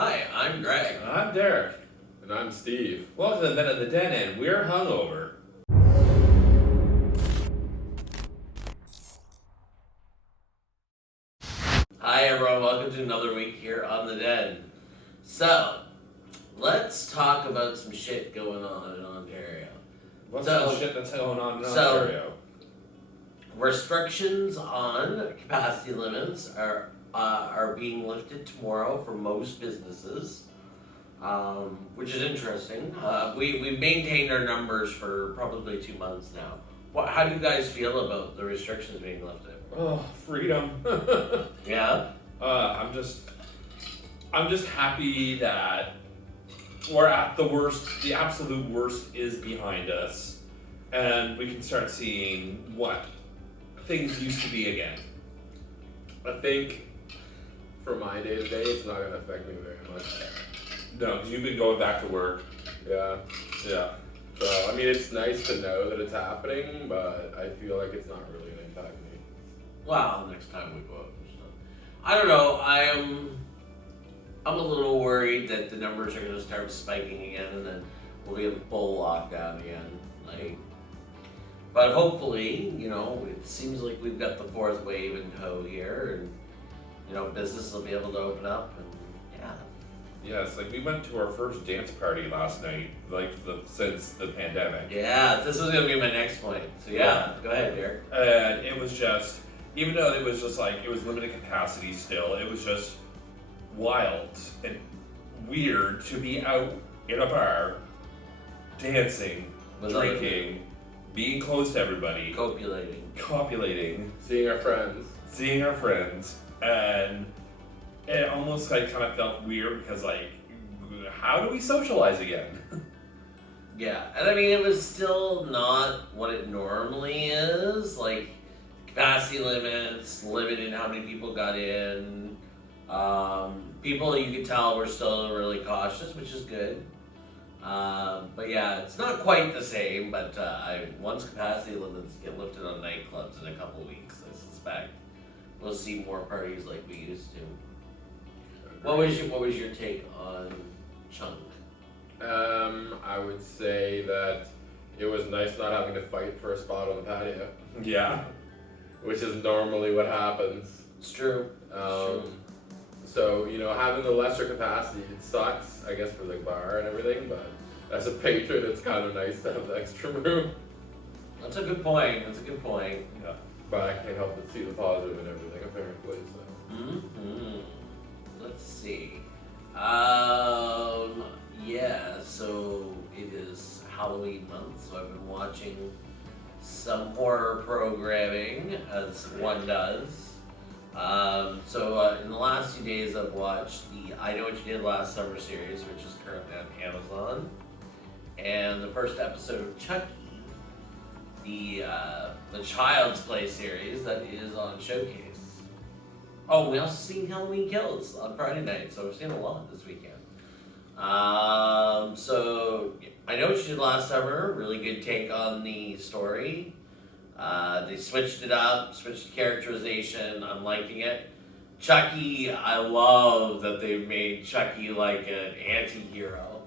Hi, I'm Greg. And I'm Derek. And I'm Steve. Welcome to the Men of the Den, and we're hungover. Hi everyone, welcome to another week here on the Den. So, let's talk about some shit going on in Ontario. What's the shit that's going on in Ontario? Restrictions on capacity limits are being lifted tomorrow for most businesses, which is interesting. We've maintained our numbers for probably 2 months now. How do you guys feel about the restrictions being lifted? Oh, freedom. Yeah? I'm just happy that we're at the worst, the absolute worst is behind us, and we can start seeing what things used to be again. I think for my day-to-day, it's not going to affect me very much. No, because you've been going back to work. Yeah. Yeah. So, I mean, it's nice to know that it's happening, but I feel like it's not really going to impact me. Well, next time we go out. I don't know. I'm a little worried that the numbers are going to start spiking again, and then we'll be in full lockdown again. But hopefully, it seems like we've got the fourth wave in tow here, and business will be able to open up, and yeah. Yeah, it's like we went to our first dance party last night, since the pandemic. Yeah, this was going to be my next point. So yeah, go ahead, Derek. And it was just, even though it was just like, it was limited capacity still, it was just wild and weird to be out in a bar, dancing, drinking, being close to everybody, copulating, Seeing our friends. And it almost kind of felt weird because how do we socialize again? Yeah, and I mean, it was still not what it normally is, capacity limits, limited how many people got in. People, you could tell, were still really cautious, which is good. But yeah, it's not quite the same, but once capacity limits get lifted on nightclubs in a couple weeks, I suspect we'll see more parties like we used to. What was your take on Chunk? I would say that it was nice not having to fight for a spot on the patio. Yeah. Which is normally what happens. It's true. So, having the lesser capacity, it sucks, I guess, for the bar and everything, but as a patron, it's kind of nice to have the extra room. That's a good point. Yeah. But I can't help but see the positive in everything, apparently, so. Mm-hmm. Let's see. Yeah, so it is Halloween month, so I've been watching some horror programming, as one does. In the last few days I've watched the I Know What You Did Last Summer series, which is currently on Amazon, and the first episode of Chucky, the Child's Play series that is on Showcase. Oh, we also seen Halloween Kills on Friday night, so we've seen a lot this weekend. So I Know What You Did Last Summer, really good take on the story. They switched it up, switched the characterization. I'm liking it. Chucky, I love that they've made Chucky like an anti-hero.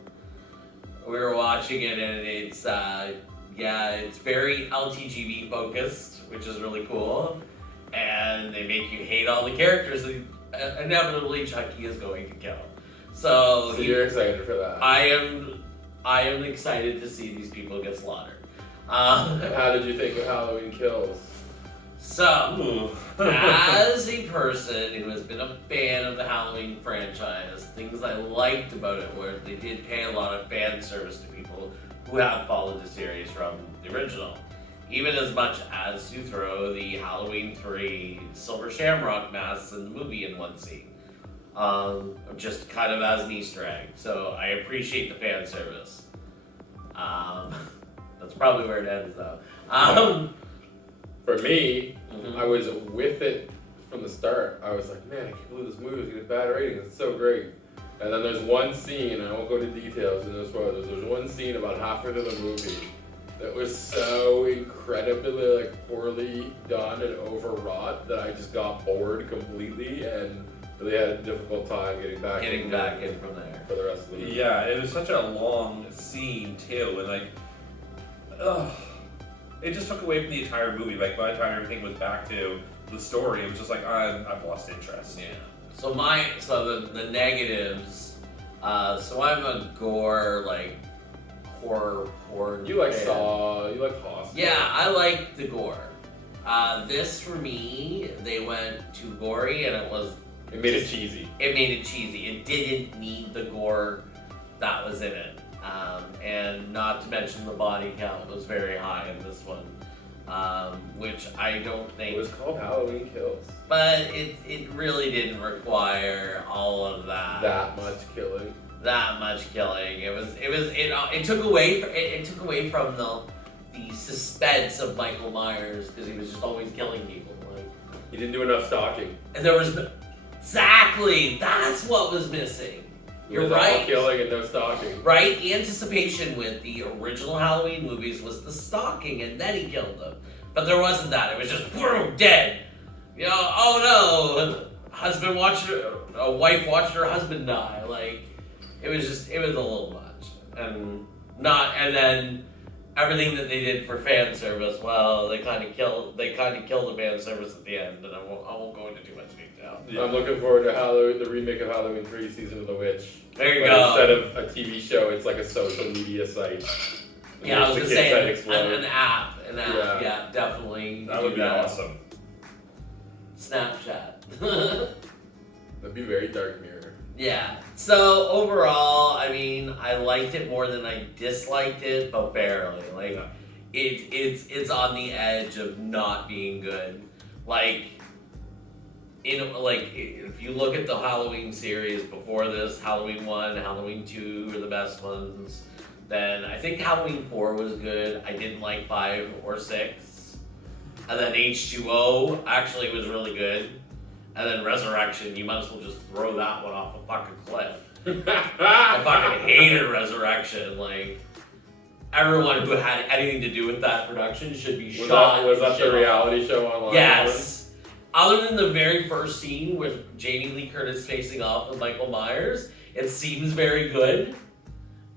We were watching it and it's very LTGB focused, which is really cool. And they make you hate all the characters that inevitably Chucky is going to kill. So You're excited for that. I am excited to see these people get slaughtered. And how did you think of Halloween Kills? So, as a person who has been a fan of the Halloween franchise, things I liked about it were they did pay a lot of fan service to people who have followed the series from the original. Even as much as to throw the Halloween 3 Silver Shamrock masks in the movie in one scene. Just kind of as an Easter egg. So I appreciate the fan service. That's probably where it ends though. For me, I was with it from the start. I was like, man, I can't believe this movie is getting bad ratings. It's so great. And then there's one scene, I won't go into details and no spoilers, there's one scene about halfway through the movie that was so incredibly poorly done and overwrought that I just got bored completely, and Really had a difficult time getting back in from there. for the rest of the movie. Yeah, it was such a long scene too, and like, ugh, it just took away from the entire movie. Like by the time everything was back to the story, it was just like I've lost interest. Yeah. So the negatives. So I'm a gore like horror. You like fan. Saw, you like Hostel. Yeah, I like the gore. This for me, they went too gory and It made it cheesy. It made it cheesy. It didn't need the gore that was in it. And not to mention the body count was very high in this one. Which I don't think... It was called Halloween Kills. But it really didn't require all of that. That much killing. That much killing. It took away from the suspense of Michael Myers because he was just always killing people. Like, He didn't do enough stalking. and there was exactly that's what was missing. You're It was all right. killing and no stalking. Right? The anticipation with the original Halloween movies was the stalking and then he killed them. But there wasn't that. It was just boom, dead. You know, oh no, a wife watched her husband die. Like it was a little much. And then everything that they did for fan service, well, they kind of killed the fan service at the end, and I won't go into too much detail. Yeah. I'm looking forward to the remake of Halloween 3 Season of the Witch. There you But go. instead of a TV show, it's like a social media site. Yeah, I was The gonna kids that say explode. an app. Yeah. Yeah, definitely. That would be awesome. Snapchat. That'd be very Dark Mirror. Yeah. So overall, I mean, I liked it more than I disliked it, but barely. Like, Yeah. it's on the edge of not being good. Like, if you look at the Halloween series before this, Halloween 1, Halloween 2 are the best ones. Then I think Halloween 4 was good. I didn't like 5 or 6. And then H2O actually was really good. And then Resurrection, you might as well just throw that one off a fucking cliff. I fucking hated Resurrection. Like, everyone who had anything to do with that production should be shot. Was that shit the on. reality show online? Yes. Other than the very first scene with Jamie Lee Curtis facing off with Michael Myers, it seems very good.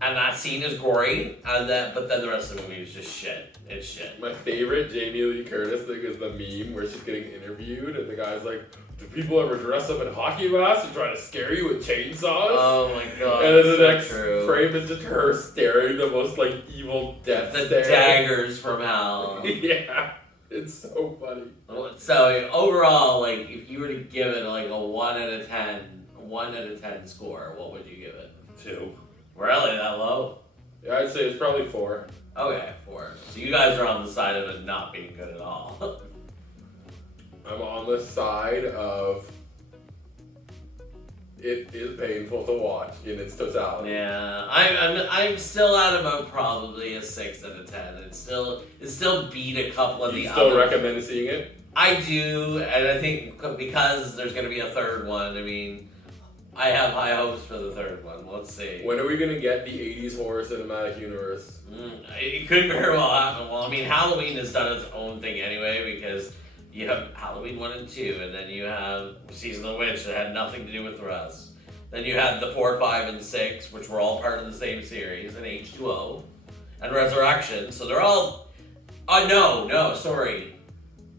And that scene is gory, but then the rest of the movie is just shit. It's shit. My favorite Jamie Lee Curtis thing is the meme where she's getting interviewed and the guy's like, do people ever dress up in hockey masks and try to scare you with chainsaws? Oh my god. And then the so next true. frame is just her staring the most like evil death The stare. daggers from hell. Yeah, it's so funny. So overall, like, if you were to give it like a 1 out of 10 score, what would you give it? 2. Really, that low? Yeah, I'd say it's probably 4. Okay, 4. So you guys are on the side of it not being good at all. I'm on the side of it is painful to watch in its totality. Yeah, I'm still at about probably a 6 out of 10. It still beat a couple of You the still other. recommend seeing it? I do, and I think because there's going to be a third one. I mean, I have high hopes for the third one. Let's see. When are we gonna get the 80s horror cinematic universe? It could very well happen. Well, I mean, Halloween has done its own thing anyway because you have Halloween 1 and 2, and then you have Season of the Witch that had nothing to do with the rest. Then you had the 4, 5, and 6, which were all part of the same series, and H2O, and Resurrection. So they're all. Oh no, sorry.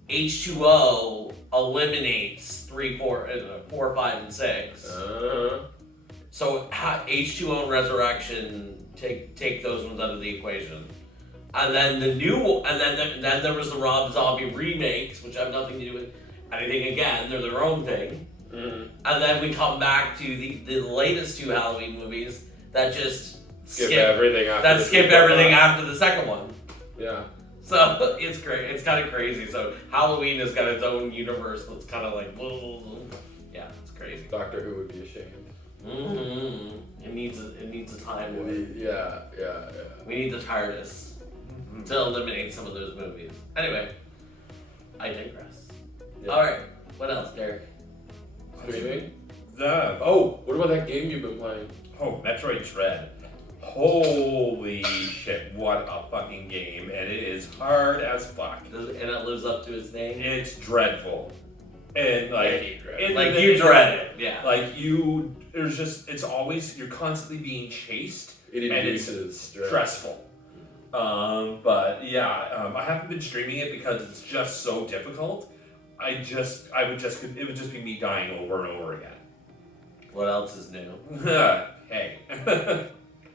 H2O eliminates 3, 4, 4, 5, and 6. So H2O and Resurrection take those ones out of the equation. And then then there was the Rob Zombie remakes, which have nothing to do with anything again. They're their own thing. Mm-hmm. And then we come back to the latest 2 Halloween movies that just Skip everything after the second one. Yeah. So it's great. It's kind of crazy. So Halloween has got its own universe that's kind of like, yeah, it's crazy. Doctor Who would be ashamed. Mm-hmm. It needs a time warp. Yeah. We need the TARDIS to eliminate some of those movies. Anyway, I digress. Yeah. All right, what else, Derek? Streaming? Oh, What about that game you've been playing? Metroid Dread. Holy shit, what a fucking game. And it is hard as fuck. And it lives up to its name. It's dreadful. And like, Like you dread it, yeah. like there's just, it's always, you're constantly being chased. It induces and it's stressful. But yeah, I haven't been streaming it because it's just so difficult. It would just be me dying over and over again. What else is new? Hey.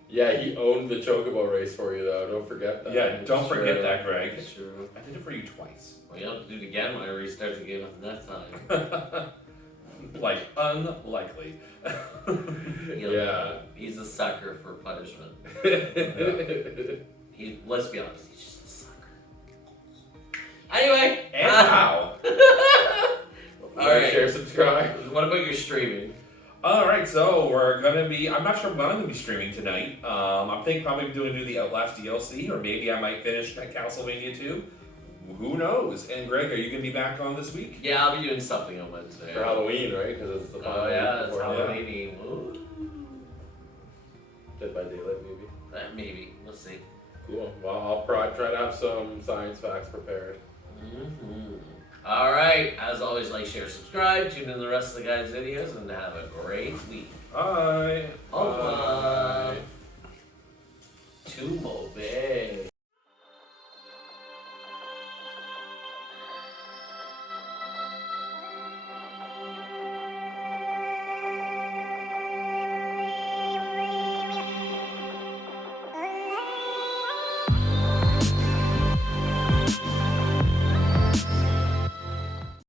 Yeah, he owned the Chocobo race for you though. Don't forget that. Yeah, don't forget that, Greg. It's true. I did it for you twice. Well, you have to do it again when I restart the game at that time. Like, unlikely. Yeah. He's a sucker for punishment. Let's be honest, he's just a sucker. Anyway. And how? Alright. Share, subscribe. What about your streaming? Alright, so I'm not sure when I'm going to be streaming tonight. I'm thinking probably going to do the Outlast DLC, or maybe I might finish Castlevania 2. Who knows? And Greg, are you going to be back on this week? Yeah, I'll be doing something on Wednesday. For Halloween, right? Because it's the final week yeah, it's before Halloween. Dead by Daylight, maybe. Maybe. We'll see. Cool. Well, I'll probably try to have some science facts prepared. Mm-hmm. Alright, as always, like, share, subscribe, tune in the rest of the guys' videos, and have a great week. Bye. Au revoir. Tumo Bay.